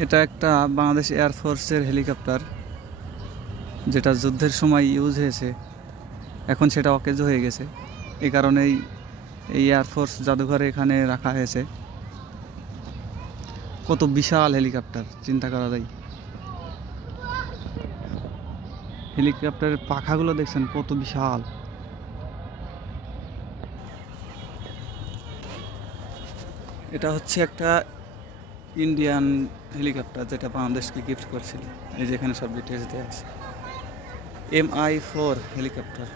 এটা একটা বাংলাদেশ এয়ারফোর্সের হেলিকপ্টার, যেটা যুদ্ধের সময় ইউজ হয়েছে। এখন সেটা অকেজ হয়ে গেছে, এই কারণেই এই এয়ারফোর্স জাদুঘরে এখানে রাখা হয়েছে। কত বিশাল হেলিকপ্টার, চিন্তা করা যায়। হেলিকপ্টারের পাখাগুলো দেখছেন কত বিশাল। এটা হচ্ছে একটা ইন্ডিয়ান হেলিকপ্টার, যেটা বাংলাদেশকে গিফট করছিল। এই যেখানে সব ডিটেলস দেওয়া আছে। MI4 helicopter.